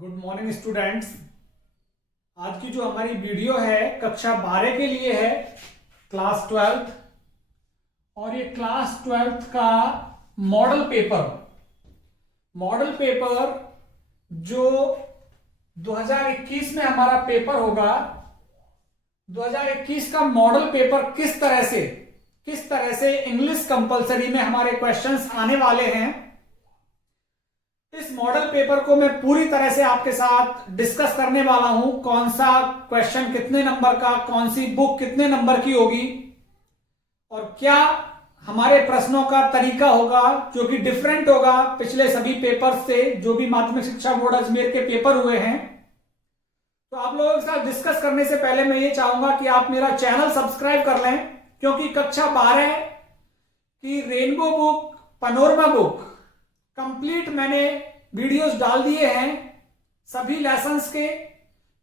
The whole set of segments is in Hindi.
Good morning students. आज की जो हमारी वीडियो है कक्षा 12 के लिए है, क्लास 12th। और ये क्लास 12th का मॉडल पेपर जो 2021 में हमारा पेपर होगा, 2021 का मॉडल पेपर किस तरह से इंग्लिश कंपलसरी में हमारे क्वेश्चंस आने वाले हैं, इस मॉडल पेपर को मैं पूरी तरह से आपके साथ डिस्कस करने वाला हूं। कौन सा क्वेश्चन कितने नंबर का, कौन सी बुक कितने नंबर की होगी और क्या हमारे प्रश्नों का तरीका होगा जो कि डिफरेंट होगा पिछले सभी पेपर से, जो भी माध्यमिक शिक्षा बोर्ड अजमेर के पेपर हुए हैं। तो आप लोगों के साथ डिस्कस करने से पहले मैं ये चाहूंगा कि आप मेरा चैनल सब्सक्राइब कर लें, क्योंकि कक्षा 12 की rainbow book, panorama book complete मैंने वीडियोस डाल दिए हैं। सभी लेसन्स के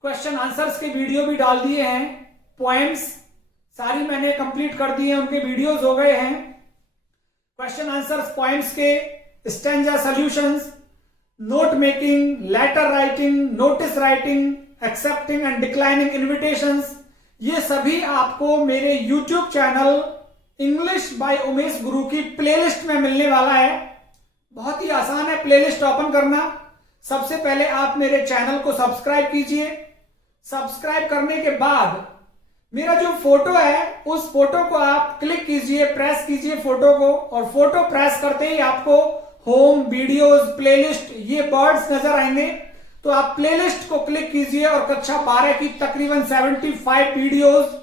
क्वेश्चन आंसर्स के वीडियो भी डाल दिए हैं। पोएम्स सारी मैंने कंप्लीट कर दी हैं, उनके वीडियोस हो गए हैं। क्वेश्चन आंसर्स पोएम्स के stanza solutions, note making, letter writing, notice writing, accepting and declining invitations, ये सभी आपको मेरे YouTube channel English by Umesh Guru की प्लेलिस्ट में मिलने वाला है। बहुत ही आसान है प्लेलिस्ट ओपन करना। सबसे पहले आप मेरे चैनल को सब्सक्राइब कीजिए। सब्सक्राइब करने के बाद मेरा जो फोटो है उस फोटो को आप क्लिक कीजिए, प्रेस कीजिए फोटो को, और फोटो प्रेस करते ही आपको होम, वीडियोस, प्लेलिस्ट, ये बर्ड्स नजर आएंगे। तो आप प्लेलिस्ट को क्लिक कीजिए और कक्षा 12 की तकरीबन 75 videos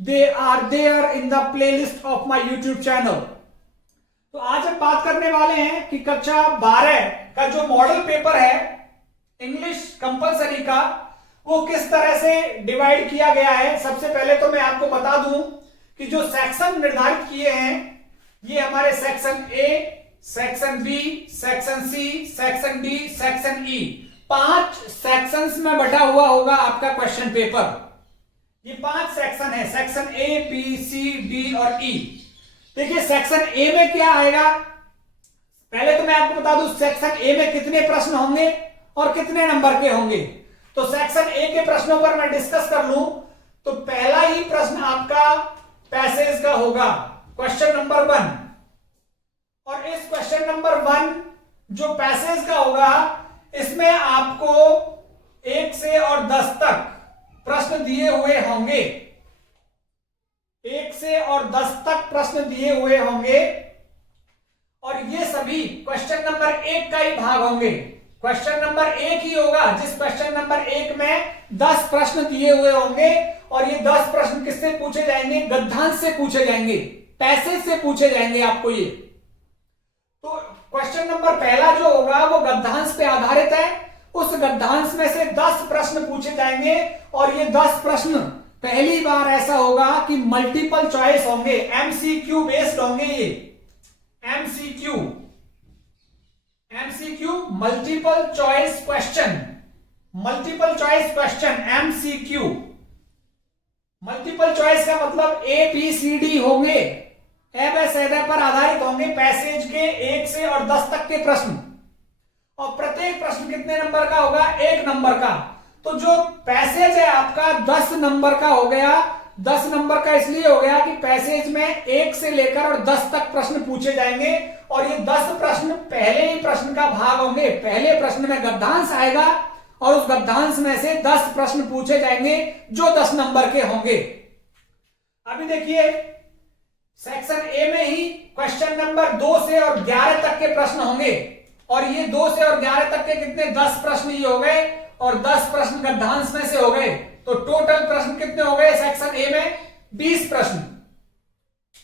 they are there in the playlist of my YouTube channel. तो आज हम बात करने वाले हैं कि कक्षा 12 का जो मॉडल पेपर है इंग्लिश कंपलसरी का, वो किस तरह से डिवाइड किया गया है। सबसे पहले तो मैं आपको बता दूं कि जो सेक्शन निर्धारित किए हैं ये हमारे section A, section B, section C, section D, section E, 5 sections में बटा हुआ होगा आपका क्वेश्चन पेपर। ये 5 सेक्शन है, section A, B, C, D और ई। देखिए सेक्शन ए में क्या आएगा, पहले तो मैं आपको बता दूं सेक्शन ए में कितने प्रश्न होंगे और कितने नंबर के होंगे। तो सेक्शन ए के प्रश्नों पर मैं डिस्कस कर लूं तो पहला ही प्रश्न आपका पैसेज का होगा, क्वेश्चन नंबर 1। और इस क्वेश्चन नंबर 1 जो पैसेज का होगा, इसमें आपको 1 से और 10 तक प्रश्न दिए हुए होंगे। 1 से और 10 तक प्रश्न दिए हुए होंगे और ये सभी क्वेश्चन नंबर 1 का ही भाग होंगे। क्वेश्चन नंबर 1 ही होगा जिस क्वेश्चन नंबर 1 में 10 प्रश्न दिए हुए होंगे। और ये 10 प्रश्न किससे पूछे जाएंगे? गद्यांश से पूछे जाएंगे, पैसेज से पूछे जाएंगे आपको ये। तो क्वेश्चन नंबर पहला जो होगा वो गद्यांश पे आधारित है। उस गद्यांश में से 10 प्रश्न पूछे जाएंगे और ये 10 प्रश्न पहली बार ऐसा होगा कि मल्टीपल चॉइस होंगे, एमसीक्यू बेस्ड होंगे। ये MCQ multiple choice question, MCQ. Multiple choice का मतलब ए बी सी डी होंगे, पर आधारित होंगे, पैसेज के 1 से और 10 तक के प्रश्न। और प्रत्येक प्रश्न कितने नंबर का होगा? 1 नंबर का। तो जो पैसेज है आपका 10 नंबर का हो गया। 10 नंबर का इसलिए हो गया कि पैसेज में 1 से लेकर और 10 तक प्रश्न पूछे जाएंगे और ये 10 प्रश्न पहले ही प्रश्न का भाग होंगे। पहले प्रश्न में गद्यांश आएगा और उस गद्यांश में से 10 प्रश्न पूछे जाएंगे जो 10 नंबर के होंगे। अभी देखिए सेक्शन ए में ही क्वेश्चन नंबर 2 से और 11 तक के प्रश्न होंगे और ये 2 से और 11 तक के कितने? 10 प्रश्न ही हो गए और 10 प्रश्न गद्यांश में से हो गए। तो टोटल प्रश्न कितने हो गए सेक्शन ए में? 20 प्रश्न।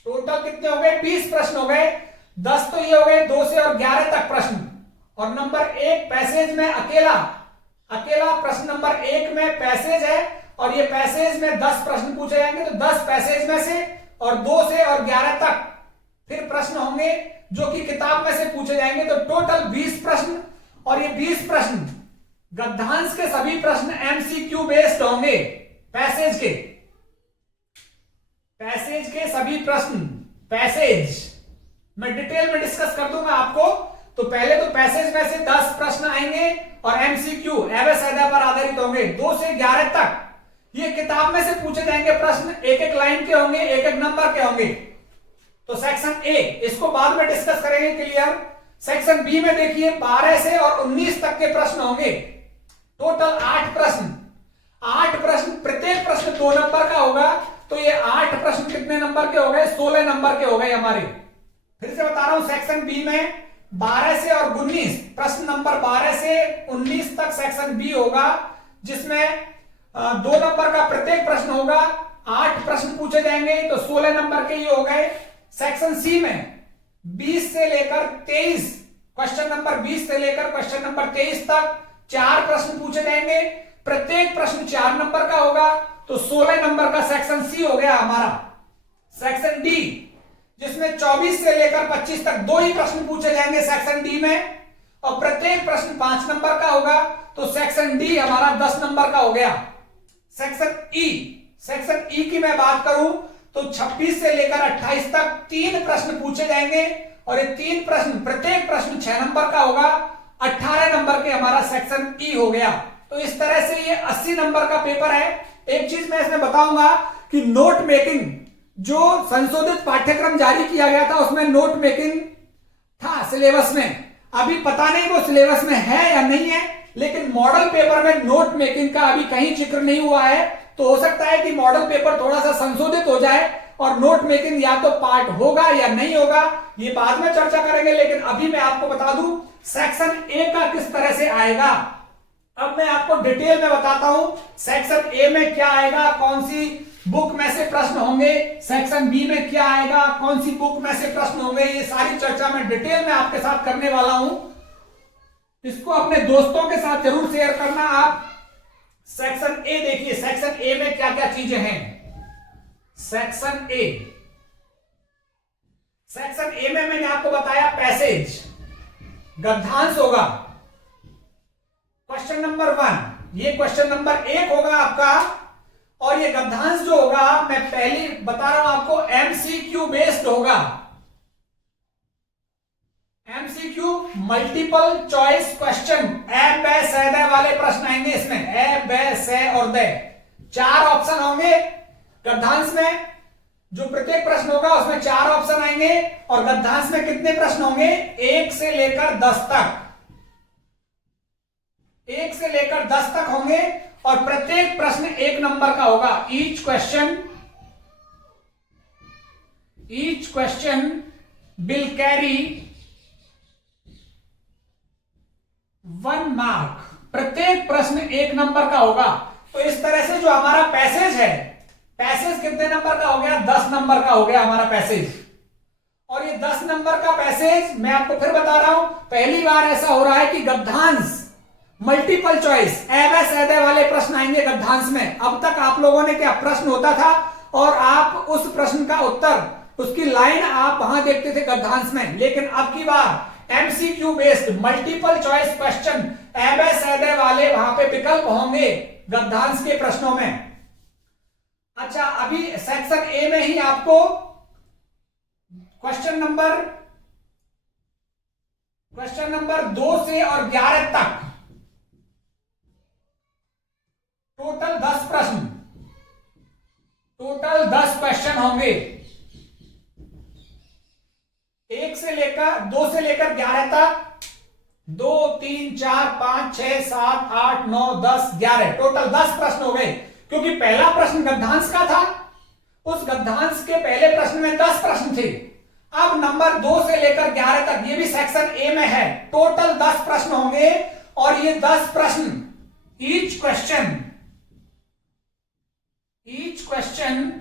टोटल कितने हो गए? 20 प्रश्न हो गए। 10 तो ये हो गए 2 से और 11 तक प्रश्न। और नंबर 1 पैसेज में अकेला प्रश्न नंबर 1 में पैसेज है और ये पैसेज में 10 प्रश्न पूछे जाएंगे। तो 10 पैसेज में से और 2 से और 11 तक फिर प्रश्न होंगे जो कि किताब में से पूछे जाएंगे। तो टोटल 20 प्रश्न और ये 20 प्रश्न गद्यांश के सभी प्रश्न एमसीक्यू बेस्ड होंगे। पैसेज के सभी प्रश्न, पैसेज मैं डिटेल में डिस्कस कर दूंगा आपको। तो पहले तो पैसेज में से 10 प्रश्न आएंगे और एमसीक्यू एवं सैदा पर आधारित होंगे। 2 से 11 तक ये किताब में से पूछे जाएंगे प्रश्न, एक एक लाइन के होंगे, एक एक नंबर के होंगे। तो सेक्शन ए इसको बाद में डिस्कस करेंगे, क्लियर। सेक्शन बी में देखिए 12 से और 19 तक के प्रश्न होंगे, टोटल 8 प्रश्न। 8 प्रश्न, प्रत्येक प्रश्न 2 नंबर का होगा, तो ये 8 प्रश्न कितने नंबर के हो गए? 16 नंबर के हो गए हमारे। फिर से बता रहा हूं, सेक्शन बी में 12 से और 19 प्रश्न नंबर 12 से 19 तक सेक्शन बी होगा, जिसमें 2 नंबर का प्रत्येक प्रश्न होगा। 8 प्रश्न पूछे जाएंगे, तो 16 नंबर के ये हो गए। सेक्शन सी में 20 से लेकर 23, क्वेश्चन नंबर 20 से लेकर क्वेश्चन नंबर 23 तक 4 प्रश्न पूछे जाएंगे, प्रत्येक प्रश्न 4 नंबर का होगा, तो 16 नंबर का सेक्शन सी हो गया हमारा। सेक्शन डी जिसमें 24 से लेकर 25 तक 2 ही प्रश्न पूछे जाएंगे सेक्शन डी में, और प्रत्येक प्रश्न 5 नंबर का होगा, तो सेक्शन डी हमारा 10 नंबर का हो गया। सेक्शन ई की मैं बात करूं तो 26 से लेकर 28 तक 3 प्रश्न पूछे जाएंगे, और ये 3 प्रश्न, प्रत्येक प्रश्न 6 नंबर का होगा, 18 नंबर के हमारा सेक्शन ई हो गया। तो इस तरह से ये 80 नंबर का पेपर है। एक चीज मैं इसमें बताऊंगा कि नोट मेकिंग, जो संशोधित पाठ्यक्रम जारी किया गया था उसमें नोट मेकिंग था सिलेबस में। अभी पता नहीं वो सिलेबस में है या नहीं है, लेकिन मॉडल पेपर में नोट मेकिंग का अभी कहीं जिक्र नहीं हुआ है। तो हो सकता है कि मॉडल पेपर थोड़ा सा संशोधित हो जाए और नोट मेकिंग या तो पार्ट होगा या नहीं होगा, ये बाद में चर्चा करेंगे। लेकिन अभी मैं आपको बता दूं सेक्शन ए का किस तरह से आएगा। अब मैं आपको डिटेल में बताता हूं सेक्शन ए में क्या आएगा, कौन सी बुक में से प्रश्न होंगे, सेक्शन बी में क्या आएगा, कौन सी बुक में से प्रश्न होंगे, ये सारी चर्चा मैं डिटेल में आपके साथ करने वाला हूं। इसको अपने दोस्तों के साथ जरूर शेयर करना आप। सेक्शन ए देखिए, सेक्शन ए में क्या क्या चीजें हैं। सेक्शन ए में मैंने आपको बताया पैसेज, गद्यांश होगा। क्वेश्चन नंबर 1, ये क्वेश्चन नंबर 1 होगा आपका, और ये गद्यांश जो होगा मैं पहले बता रहा हूं आपको एमसीक्यू बेस्ड होगा। एमसीक्यू मल्टीपल चॉइस क्वेश्चन, ए बे से दे वाले प्रश्न आएंगे इसमें, ए बे से और दे, 4 ऑप्शन होंगे गद्यांश में। जो प्रत्येक प्रश्न होगा उसमें 4 ऑप्शन आएंगे, और गद्यांश में कितने प्रश्न होंगे? 1 से लेकर 10 तक, 1 से लेकर 10 तक होंगे, और प्रत्येक प्रश्न 1 नंबर का होगा। Each question will carry 1 mark, प्रत्येक प्रश्न 1 नंबर का होगा। तो इस तरह से जो हमारा पैसेज है, पैसेज कितने नंबर का हो गया? 10 नंबर का हो गया हमारा पैसेज। और ये 10 नंबर का पैसेज मैं आपको फिर बता रहा हूं, पहली बार ऐसा हो रहा है कि गद्यांश मल्टीपल चॉइस एवं सैदे वाले प्रश्न आएंगे गद्यांश में। अब तक आप लोगों ने क्या प्रश्न होता था और आप उस प्रश्न का उत्तर, उसकी लाइन आप वहां देखते थे गद्यांश में, लेकिन अब की बार MCQ based multiple choice question एवं सैदे वाले वहां पे विकल्प होंगे गद्यांश के प्रश्नों में। अच्छा, अभी सेक्शन ए में ही आपको क्वेश्चन नंबर 2 से और 11 तक टोटल 10 प्रश्न, टोटल 10 क्वेश्चन होंगे। 2 से लेकर 11 तक, 2, 3, 4, 5, 6, 7, 8, 9, 10, 11 टोटल 10 प्रश्न हो गए। क्योंकि पहला प्रश्न गद्यांश का था, उस गद्यांश के पहले प्रश्न में 10 प्रश्न थे। अब नंबर 2 से लेकर 11 तक, ये भी सेक्शन ए में है, टोटल 10 प्रश्न होंगे। और ये 10 प्रश्न, each question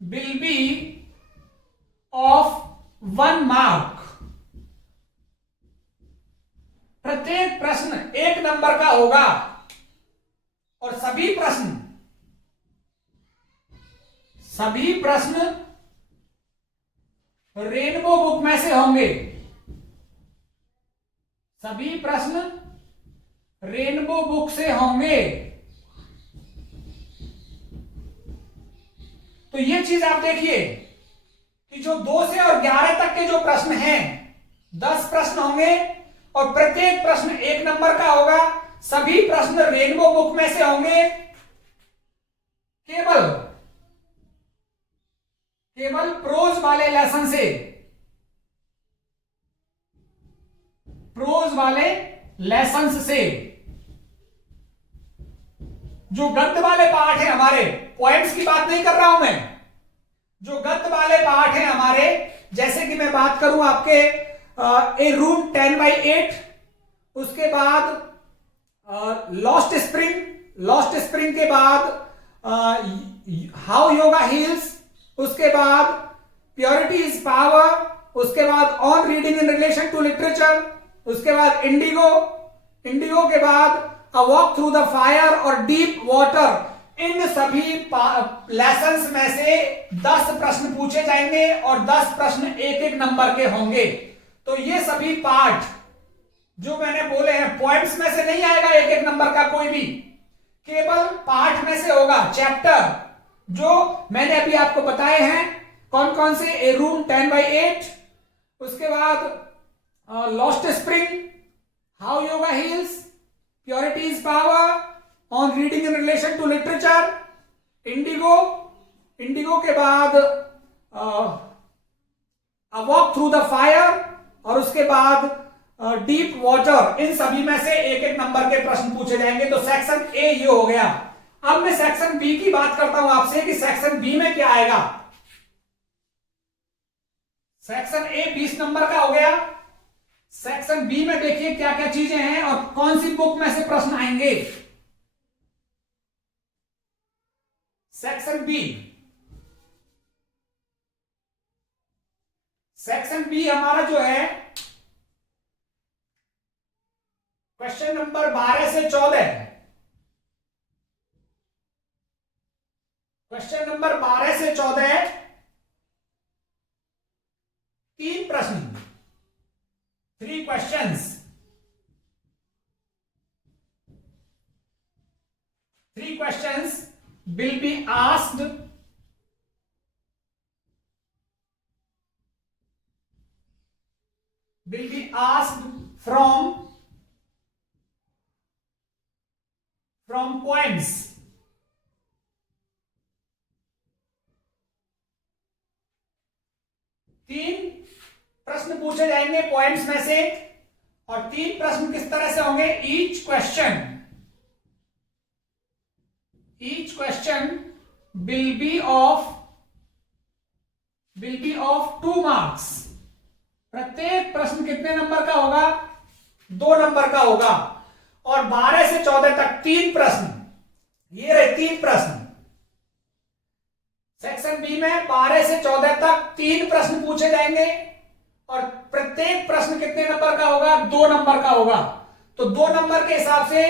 will be of 1 mark, प्रत्येक प्रश्न 1 नंबर का होगा। और सभी प्रश्न रेनबो बुक में से होंगे, सभी प्रश्न रेनबो बुक से होंगे। तो ये चीज आप देखिए कि जो 2 से और 11 तक के जो प्रश्न हैं, 10 प्रश्न होंगे, और प्रत्येक प्रश्न 1 नंबर का होगा। सभी प्रश्न रेनबो बुक में से होंगे। केवल प्रोज वाले लेसन से, प्रोज वाले लेसन्स से। जो गद्य वाले पाठ है हमारे, पॉइंट्स की बात नहीं कर रहा हूं मैं, जो गद्य वाले पाठ है हमारे, जैसे कि मैं बात करूं आपके ए रूम 10/8, उसके बाद लॉस्ट स्प्रिंग के बाद हाउ योगा हील्स, उसके बाद प्योरिटी इज पावर, उसके बाद on reading in relation to literature, उसके बाद इंडिगो के बाद a walk through the fire और डीप वाटर। इन सभी लेसन्स में से 10 प्रश्न पूछे जाएंगे और 10 प्रश्न 1-1 नंबर के होंगे। तो ये सभी पाठ जो मैंने बोले हैं, पॉइंट्स में से नहीं आएगा 1-1 नंबर का कोई भी, केवल पाठ में से होगा। चैप्टर जो मैंने अभी आपको बताए हैं, कौन कौन से, ए रूम 10/8, उसके बाद lost spring, how yoga heals, purity is power, on reading in relation to literature, indigo के बाद a walk through the fire, और उसके बाद डीप वाटर। इन सभी में से 1-1 नंबर के प्रश्न पूछे जाएंगे। तो सेक्शन ए ये हो गया। अब मैं सेक्शन बी की बात करता हूं आपसे कि सेक्शन बी में क्या आएगा। सेक्शन ए 20 नंबर का हो गया। सेक्शन बी में देखिए क्या क्या चीजें हैं और कौन सी बुक में से प्रश्न आएंगे। सेक्शन बी हमारा जो है, क्वेश्चन नंबर 12 से 14, क्वेश्चन नंबर 12 से 14, 3 प्रश्न, 3 questions, 3 questions will be asked from points. 3 प्रश्न पूछे जाएंगे पॉइंट्स में से, और 3 प्रश्न किस तरह से होंगे। Each question will be of 2 marks। प्रत्येक प्रश्न कितने नंबर का होगा, 2 नंबर का होगा। और 12 से 14 तक 3 प्रश्न, ये रहे 3 प्रश्न। सेक्शन बी में 12 से 14 तक 3 प्रश्न पूछे जाएंगे और प्रत्येक प्रश्न कितने नंबर का होगा, 2 नंबर का होगा। तो 2 नंबर के हिसाब से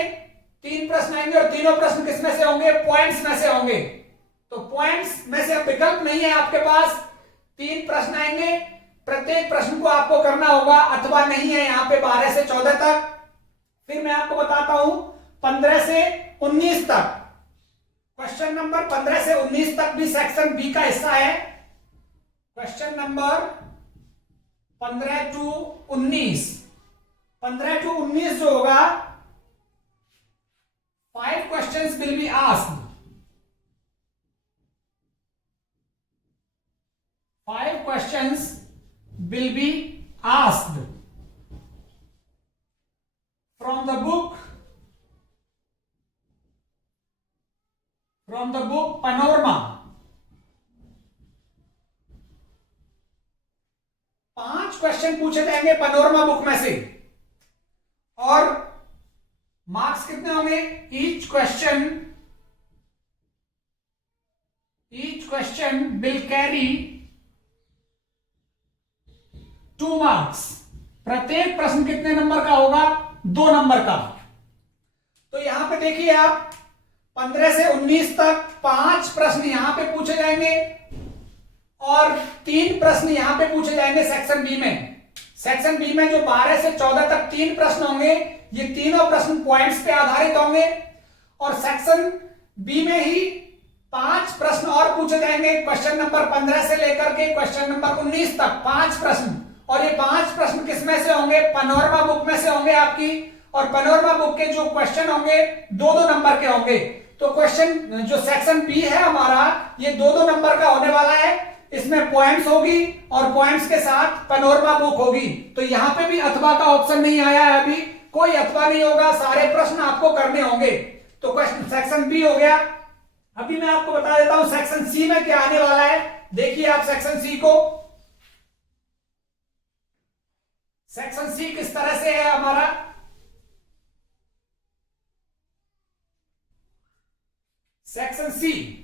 3 प्रश्न आएंगे और तीनों प्रश्न किस में से होंगे, पॉइंट्स में से होंगे। तो पॉइंट्स में से विकल्प नहीं है आपके पास, 3 प्रश्न आएंगे, प्रत्येक प्रश्न को आपको करना होगा अथवा नहीं है यहां पे 12 से 14 तक। फिर मैं आपको बताता हूं 15 से 19 तक, क्वेश्चन नंबर 15 से 19 तक भी सेक्शन बी का हिस्सा है। क्वेश्चन नंबर 15 to 19, 15 to 19 जो होगा, 5 questions will be asked, 5 questions will be asked from the book Panorama। 5 question पूछे जाएंगे पनोरमा बुक में से, और मार्क्स कितने होंगे। Each question will carry 2 marks. प्रत्येक प्रश्न कितने नंबर का होगा, 2 नंबर का। तो यहां पे देखिए आप 15 से 19 तक 5 प्रश्न यहां पे पूछे जाएंगे और 3 प्रश्न यहां पे पूछे जाएंगे सेक्शन बी में। सेक्शन बी में जो 12 से 14 तक 3 प्रश्न होंगे, ये तीनों प्रश्न पॉइंट्स पे आधारित होंगे। और सेक्शन बी में ही 5 प्रश्न और पूछे जाएंगे, क्वेश्चन नंबर 15 से लेकर के क्वेश्चन नंबर 19 तक 5 प्रश्न, और ये 5 प्रश्न किसमें से होंगे, पैनोरमा बुक में से होंगे आपकी, और पैनोरमा बुक के जो क्वेश्चन होंगे 2-2 नंबर के होंगे। तो क्वेश्चन जो सेक्शन बी है हमारा, ये 2-2 नंबर का होने वाला है। इसमें पोएम्स होगी और पोएम्स के साथ पैनोरमा बुक होगी। तो यहां पे भी अथवा का ऑप्शन नहीं आया है, अभी कोई अथवा नहीं होगा, सारे प्रश्न आपको करने होंगे। तो क्वेश्चन सेक्शन बी हो गया। अभी मैं आपको बता देता हूं सेक्शन सी में क्या आने वाला है। देखिए आप सेक्शन सी को, सेक्शन सी किस तरह से है हमारा। Section C,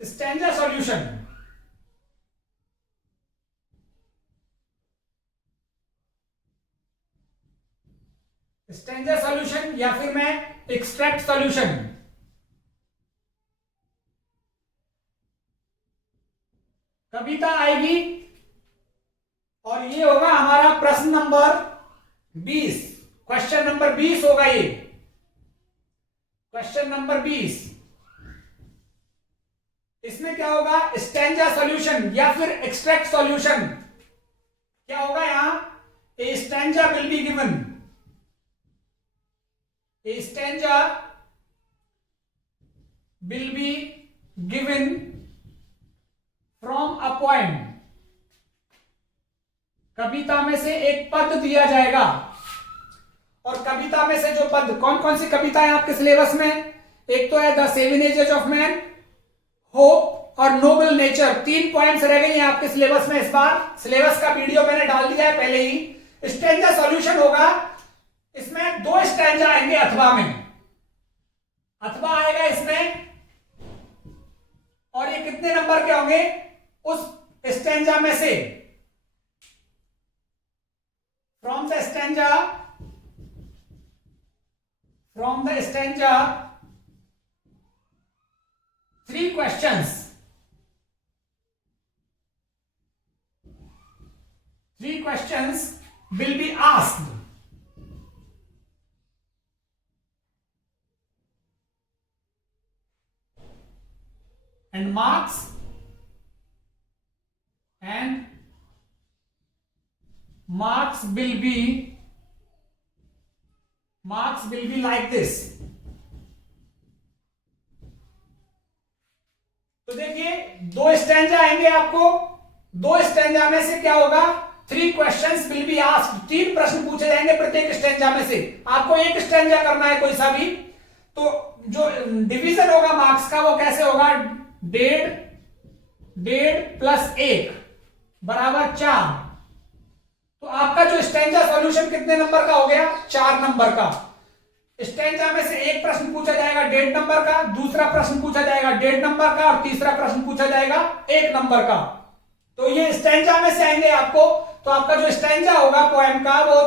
stanza solution. Stanza solution या फिर मैं एक्सट्रैक्ट सॉल्यूशन। कविता आएगी और ये होगा हमारा प्रश्न नंबर 20, क्वेश्चन नंबर 20 होगा ये, क्वेश्चन नंबर 20। इसमें क्या होगा, स्टैंजा सॉल्यूशन या फिर एक्सट्रैक्ट सॉल्यूशन। क्या होगा यहां, a stanza will be given, a stanza will be given from a poem. कविता में से एक पद दिया जाएगा, और कविता में से जो पद, कौन कौन सी कविता है आपके सिलेबस में, एक तो है the 7 ages of man, hope और नोबल नेचर। 3 पॉइंट्स रह गई हैं आपके सिलेबस में। इस बार सिलेबस का वीडियो मैंने डाल दिया है पहले ही। स्टैंजा सॉल्यूशन होगा, इसमें 2 स्टैंजा आएंगे अथवा में, अथवा आएगा इसमें, और ये कितने नंबर के होंगे, उस स्टैंजा में से, from the stanza, from the stanza 3 questions, 3 questions will be asked, and marks will be like this। तो देखिए 2 स्टैंजा आएंगे आपको, 2 स्टैंजा में से क्या होगा, 3 questions will be asked, 3 प्रश्न पूछे जाएंगे प्रत्येक स्टैंजा में से। आपको एक स्टैंजा करना है कोई सा भी। तो जो डिवीजन होगा मार्क्स का वो कैसे होगा, 1.5 प्लस 1 बराबर 4। तो आपका जो स्टैंजा सॉल्यूशन कितने नंबर का हो गया, 4 नंबर का। स्टैंजा में से एक प्रश्न पूछा जाएगा 1.5 नंबर का, दूसरा प्रश्न पूछा जाएगा 1.5 नंबर का, और तीसरा प्रश्न पूछा जाएगा 1 नंबर का। तो ये स्टैंजा में से आएंगे आपको। तो आपका जो स्टैंजा होगा पोएम का वो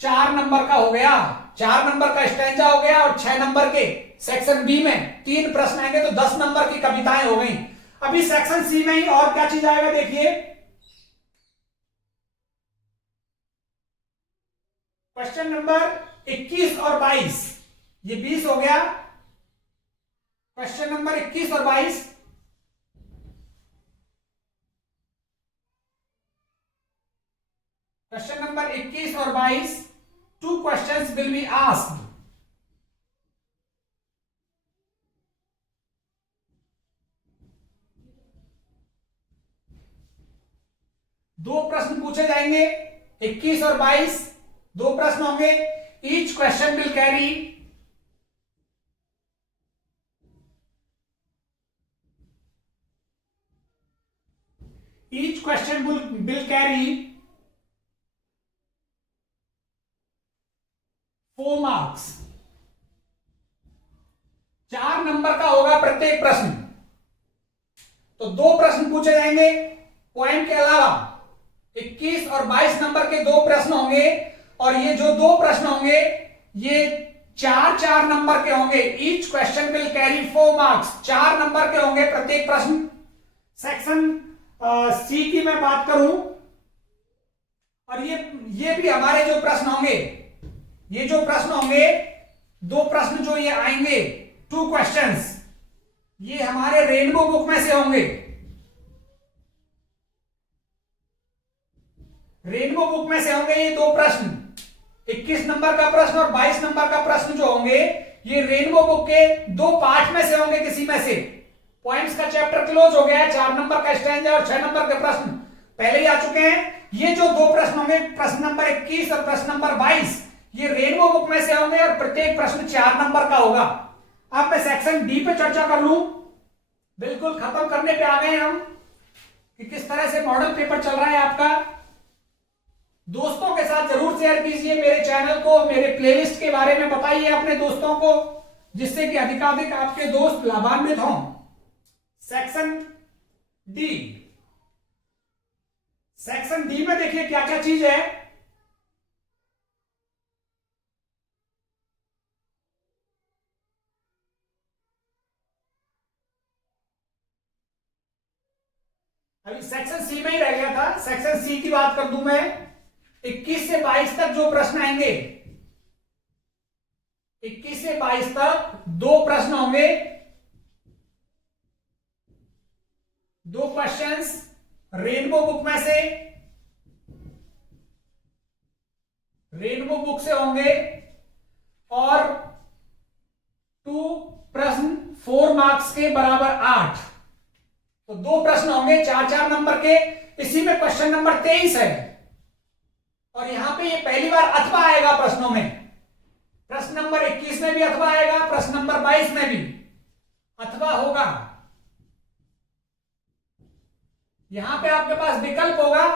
4 नंबर का हो गया, 4 नंबर का स्टैंजा हो गया। और 6 नंबर के सेक्शन बी में 3 प्रश्न आएंगे, तो 10 नंबर की कविताएं हो गई। अभी सेक्शन सी में ही और क्या चीज आएगा, देखिए क्वेश्चन नंबर 21 और 22, ये 20 हो गया, क्वेश्चन नंबर 21 और 22। क्वेश्चन नंबर 21 और 22, 2 questions will be asked। दो प्रश्न पूछे जाएंगे, 21 और 22, 2 प्रश्न होंगे। Each question will carry each question will carry 4 marks। 4 number का होगा प्रत्येक प्रश्न। तो 2 प्रश्न पूछे जाएंगे पोएम के अलावा, 21 और 22 नंबर के 2 प्रश्न होंगे, और ये जो 2 प्रश्न होंगे ये 4-4 नंबर के होंगे। Each question will carry 4 marks, 4 number के होंगे प्रत्येक प्रश्न। सेक्शन सी की मैं बात करूं, और ये भी हमारे जो प्रश्न होंगे, ये जो प्रश्न होंगे 2 प्रश्न जो ये आएंगे, 2 questions, ये हमारे रेनबो बुक में से होंगे। रेनबो बुक में से होंगे ये दो प्रश्न, 21 नंबर का प्रश्न और 22 नंबर का प्रश्न जो होंगे ये रेनबो बुक के दो पार्ट में से होंगे, किसी में से। पॉइंट्स का चैप्टर क्लोज हो गया है, 4 नंबर का स्टैंजा और 6 नंबर के प्रश्न पहले ही आ चुके हैं। ये जो दो प्रश्न होंगे, प्रश्न नंबर 21 और प्रश्न नंबर 22, ये रेनबो बुक में से होंगे और प्रत्येक प्रश्न 4 नंबर का होगा। अब मैं सेक्शन डी पे चर्चा कर लूं। बिल्कुल खत्म करने पे आ गए हम कि किस तरह से मॉडल पेपर चल रहा है आपका। दोस्तों के साथ जरूर शेयर कीजिए मेरे चैनल को, मेरे प्लेलिस्ट के बारे में बताइए अपने दोस्तों को, जिससे कि अधिकाधिक आपके दोस्त लाभान्वित हों। सेक्शन डी, सेक्शन डी में देखिए क्या क्या चीज है। अभी सेक्शन सी में ही रह गया था, सेक्शन सी की बात कर दूं मैं। 21 से 22 तक जो प्रश्न आएंगे, 21 से 22 तक दो प्रश्न होंगे, दो क्वेश्चंस रेनबो बुक में से, रेनबो बुक से होंगे, और 2 प्रश्न 4 मार्क्स के बराबर 8। तो दो प्रश्न होंगे 4-4 नंबर के। इसी में क्वेश्चन नंबर 23 है, और यहां पे ये पहली बार अथवा आएगा प्रश्नों में। प्रश्न नंबर 21 में भी अथवा आएगा, प्रश्न नंबर 22 में भी अथवा होगा। यहां पे आपके पास विकल्प होगा,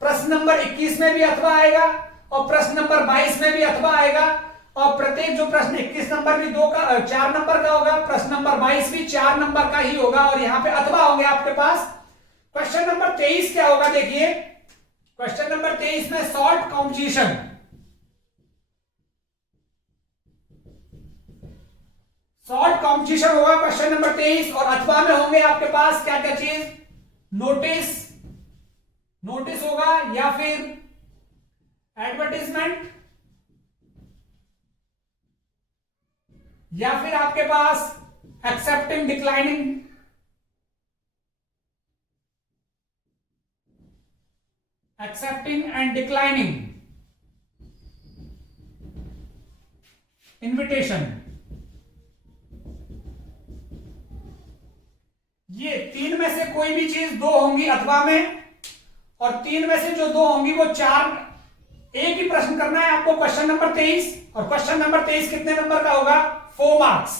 प्रश्न नंबर 21 में भी अथवा आएगा और प्रश्न नंबर 22 में भी अथवा आएगा, और प्रत्येक जो प्रश्न 21 नंबर भी 4 नंबर का होगा, प्रश्न नंबर 22 भी 4 नंबर का ही होगा, और यहां पे अथवा होंगे आपके पास। क्वेश्चन नंबर 23 क्या होगा देखिए। क्वेश्चन नंबर 23 में शॉर्ट कॉम्पोजिशन, शॉर्ट कॉम्पोजिशन होगा क्वेश्चन नंबर 23, और अथवा में होंगे आपके पास क्या क्या चीज, नोटिस, नोटिस होगा, या फिर एडवर्टीजमेंट, या फिर आपके पास accepting declining, accepting and declining invitation. ये 3 में से कोई भी चीज 2 होंगी अथवा में, और 3 में से जो 2 होंगी वो 4। एक ही प्रश्न करना है आपको, क्वेश्चन नंबर 23, और क्वेश्चन नंबर 23 कितने नंबर का होगा, 4 मार्क्स,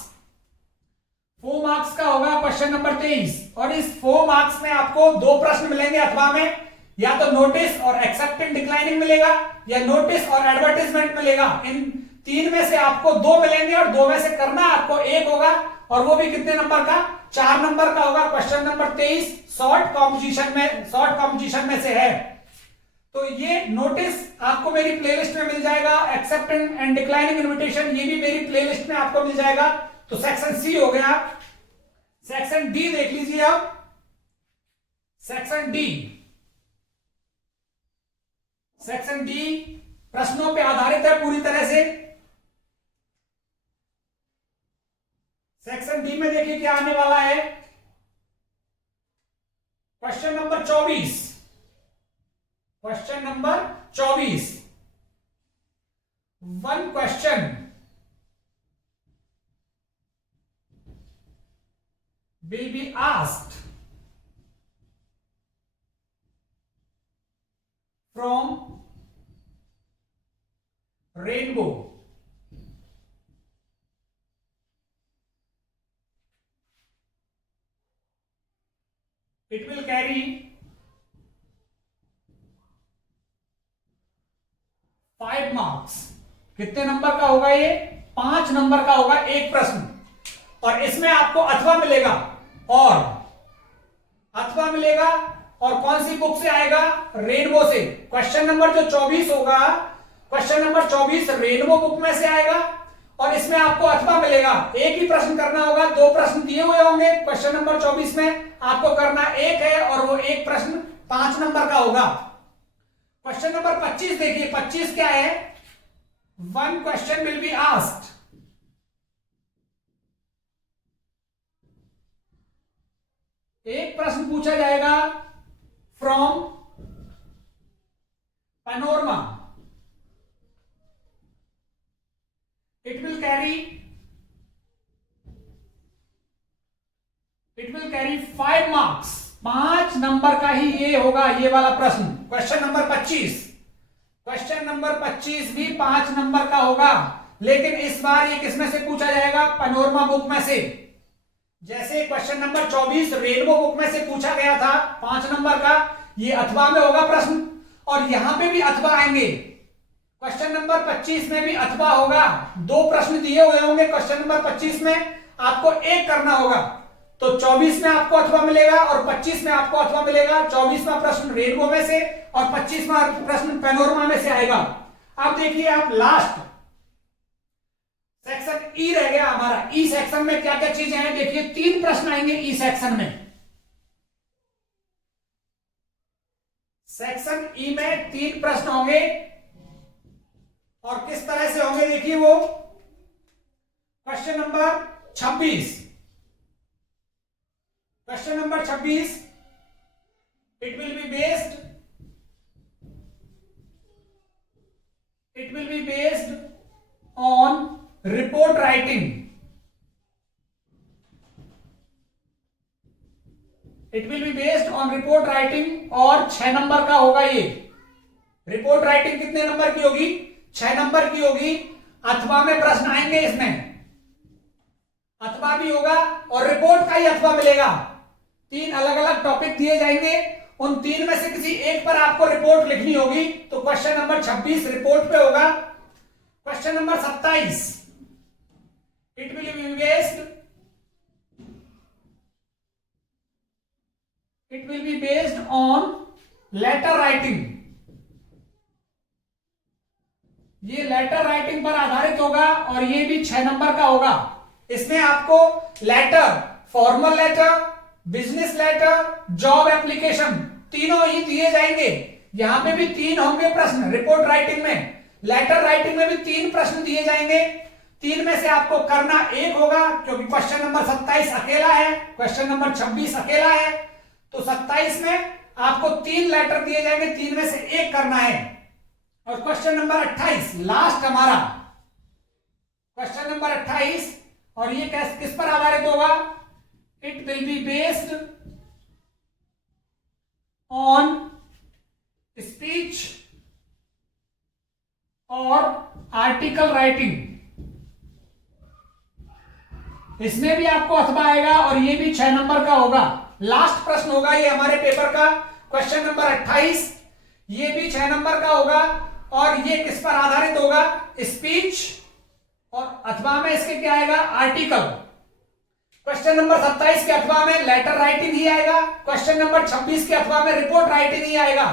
4 मार्क्स का होगा क्वेश्चन नंबर 23। और इस 4 मार्क्स में आपको 2 प्रश्न मिलेंगे अथवा में, या तो नोटिस और एक्सेप्टिंग डिक्लाइनिंग मिलेगा, या नोटिस और एडवर्टीजमेंट मिलेगा। इन 3 में से आपको 2 मिलेंगे, और 2 में से करना आपको एक होगा, और वो भी कितने नंबर का, 4 नंबर का होगा। क्वेश्चन नंबर 23 शॉर्ट कॉम्पोजिशन में से है। तो ये नोटिस आपको मेरी प्लेलिस्ट में मिल जाएगा, एक्सेप्टिंग एंड डिक्लाइनिंग इनविटेशन ये भी मेरी प्लेलिस्ट में आपको मिल जाएगा। तो सेक्शन सी हो गया। सेक्शन डी देख लीजिए आप। सेक्शन डी, सेक्शन डी प्रश्नों पे आधारित है पूरी तरह से। सेक्शन डी में देखिए क्या आने वाला है। Question number 24, question number 24, 1 question will be asked from rainbow. It will carry 5 marks. कितने नंबर का होगा ये, 5 नंबर का होगा एक प्रश्न, और इसमें आपको अथवा मिलेगा, और अथवा मिलेगा, और कौन सी बुक से आएगा, रेनबो से। क्वेश्चन नंबर जो 24 होगा, क्वेश्चन नंबर 24 रेनबो बुक में से आएगा, और इसमें आपको अथवा मिलेगा। एक ही प्रश्न करना होगा, 2 प्रश्न दिए हुए होंगे क्वेश्चन नंबर 24 में, आपको करना एक है, और वो एक प्रश्न 5 नंबर का होगा। क्वेश्चन नंबर 25 देखिए, 25 क्या है, 1 क्वेश्चन विल बी आस्क्ड एक प्रश्न पूछा जाएगा from panorama, it will carry 5 marks, 5 number का ही ये होगा, ये वाला प्रश्न। क्वेश्चन नंबर 25, क्वेश्चन नंबर 25 भी 5 नंबर का होगा, लेकिन इस बार ये किसमें से पूछा जाएगा? पैनोरमा बुक में से। जैसे क्वेश्चन नंबर 24 रेनबो बुक में से पूछा गया था 5 नंबर का, ये अथवा में होगा प्रश्न, और यहां पे भी अथवा आएंगे। क्वेश्चन नंबर 25 में भी अथवा होगा, 2 प्रश्न दिए हुए होंगे क्वेश्चन नंबर 25 में, आपको एक करना होगा। तो 24 में आपको अथवा मिलेगा और 25 में आपको अथवा मिलेगा। 24वां प्रश्न रेनबो में से और 25वां प्रश्न पैनोरमा में से आएगा। अब देखिए आप लास्ट सेक्शन ई रह गया हमारा। ई सेक्शन में क्या क्या चीजें हैं देखिए, 3 प्रश्न आएंगे ई सेक्शन में। सेक्शन ई में 3 प्रश्न होंगे और किस तरह से होंगे देखिए वो। Question number 26, question number 26, it will be based on report writing. It will be based on report writing और 6 नंबर का होगा ये। रिपोर्ट राइटिंग कितने नंबर की होगी? 6 नंबर की होगी। अथवा में प्रश्न आएंगे, इसमें अथवा भी होगा और रिपोर्ट का ही अथवा मिलेगा। 3 अलग अलग टॉपिक दिए जाएंगे, उन 3 में से किसी एक पर आपको रिपोर्ट लिखनी होगी। तो क्वेश्चन नंबर 26 रिपोर्ट पे होगा। Question number 27, it will be based on letter writing. ये लेटर राइटिंग पर आधारित होगा और ये भी 6 नंबर का होगा। इसमें आपको letter, formal letter, business letter, job application तीनों ही दिए जाएंगे। यहां पे भी 3 होंगे प्रश्न रिपोर्ट राइटिंग में। लेटर राइटिंग में भी 3 प्रश्न दिए जाएंगे। 3 में से आपको करना एक होगा, क्योंकि क्वेश्चन नंबर 27 अकेला है, क्वेश्चन नंबर 26 अकेला है। तो 27 में आपको 3 लेटर दिए जाएंगे, 3 में से एक करना है। और क्वेश्चन नंबर 28 लास्ट हमारा, क्वेश्चन नंबर 28, और ये किस पर आधारित होगा? It will be based on speech और आर्टिकल राइटिंग। इसमें भी आपको अथवा आएगा और ये भी 6 नंबर का होगा। लास्ट प्रश्न होगा ये हमारे पेपर का, क्वेश्चन नंबर 28, ये भी 6 नंबर का होगा और ये किस पर आधारित होगा? स्पीच, और अथवा में इसके क्या आएगा? आर्टिकल। क्वेश्चन नंबर 27 के अथवा में लेटर राइटिंग ही आएगा, क्वेश्चन नंबर 26 के अथवा में रिपोर्ट राइटिंग ही आएगा।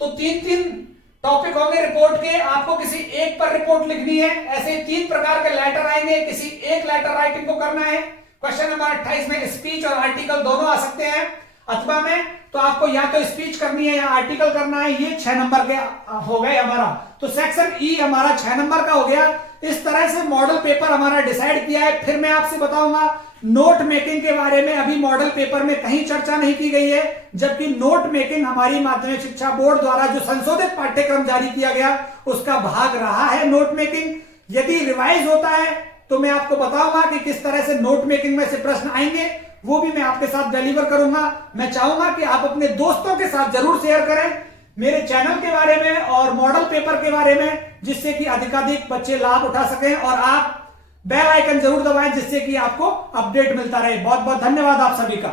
तो 3-3 टॉपिक होंगे रिपोर्ट के, आपको किसी एक पर रिपोर्ट लिखनी है। ऐसे 3 प्रकार के लेटर आएंगे, किसी एक लेटर राइटिंग को करना है। क्वेश्चन नंबर 28 में स्पीच और आर्टिकल दोनों आ सकते हैं। अथवा में तो आपको या तो स्पीच करनी है या आर्टिकल करना है। ये 6 नंबर के हो गए हमारा। तो सेक्शन ई हमारा 6 नंबर का हो गया। इस तरह से मॉडल पेपर हमारा डिसाइड किया है। फिर मैं आपसे बताऊंगा नोट मेकिंग के बारे में। अभी मॉडल पेपर में कहीं चर्चा नहीं की गई है, जबकि नोट मेकिंग हमारी माध्यमिक शिक्षा बोर्ड द्वारा जो संशोधित पाठ्यक्रम जारी किया गया उसका भाग रहा है नोट मेकिंग। यदि रिवाइज होता है तो मैं आपको बताऊंगा कि किस तरह से नोट मेकिंग में से प्रश्न आएंगे, वो भी मैं आपके साथ डिलीवर करूंगा। मैं चाहूंगा कि आप अपने दोस्तों के साथ जरूर शेयर करें मेरे चैनल के बारे में और मॉडल पेपर के बारे में, जिससे कि अधिकाधिक बच्चे लाभ उठा सकें। और आप बेल आइकन जरूर दबाएं जिससे कि आपको अपडेट मिलता रहे। बहुत बहुत धन्यवाद आप सभी का।